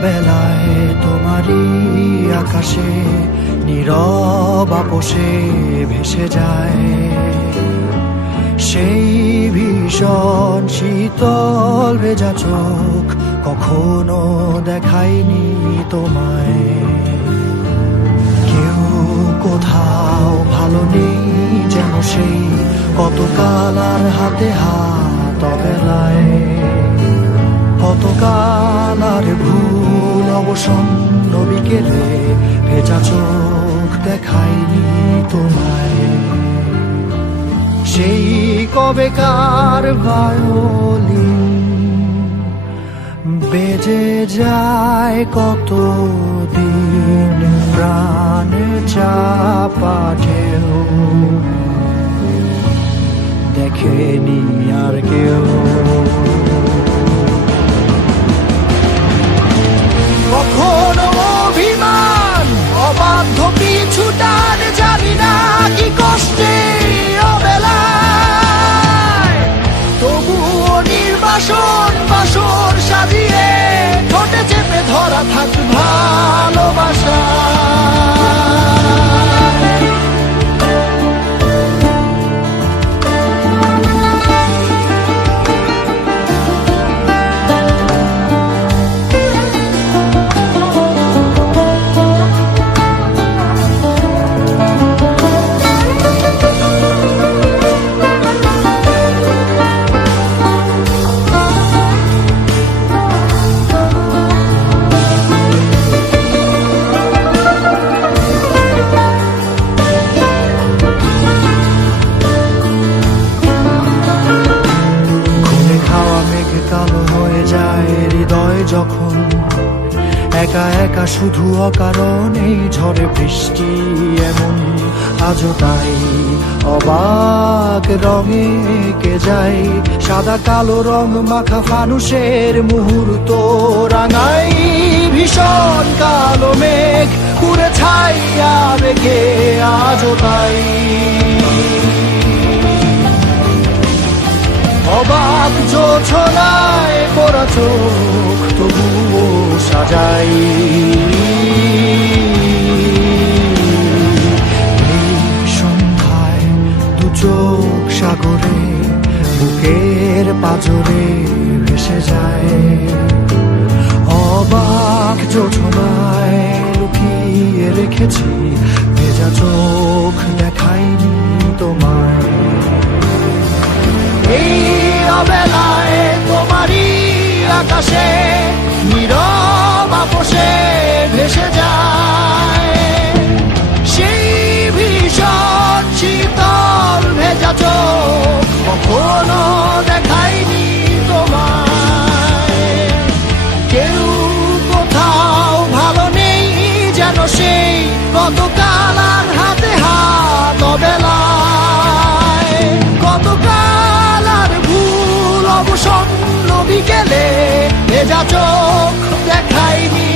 অবেলায় তোমারই আকাশে নীরব আপোষে ভেসে যায় সেই ভীষণ শীতল ভেজা চোখ, কখনো দেখায়নি তোমায়। কেউ কোথাও ভালো নেই যেন সেই কতকাল আর হাতে হাত অবেলায়, কতকাল আর ভুল অবসন্ন বিকেলে ভেজা চোখ দেখায়নি তোমায়। সেই কবেকার ভায়োলিন বেজে যায় কতদিন প্রাণ চাপা ঢেউ, দেখেনি আর কেউ। কখনো অভিমান অবাধ্য পিছু টান, জানি না কি কষ্টে অবেলায়, তবুও নির্বাসন বাসর সাজিয়ে ঠোঁটে চেপে ধরা থাক ভালোবাসা। কালো হয়ে যায় হৃদয় যখন একা একা শুধু অকারণে ঝড়ে বৃষ্টি এমন, আজও তাই অবাক রঙে কে যায় সাদা কালো রং মাখা ফানুষের মুহূর্ত রাঙাই ভীষণ কালো মেঘ পুরে ছাইয়া বেগে, আজও তাই অবাক জোছনায় পড়া চোখ তবুও সাজাই। এই সন্ধ্যায় দু চোখ সাগরে বুকের পাজরে ভেসে যায়, অবাক জোছনায় লুকিয়ে রেখেছি ভেজা চোখ দেখায়নি তোমায়। এই অবেলায় তোমারই আকাশে নীরব আপোষে ভেসে যায় সেই ভীষণ শীতল ভেজা চোখ, কখনো দেখায়নি তোমায়। কেউ কোথাও ভালো নেই যেন সেই কতকাল আর হাতে হাত অবেলায়, কতকাল আর ভুল অবসন্ন বিকেলে ভেজা চোখ দেখায়নি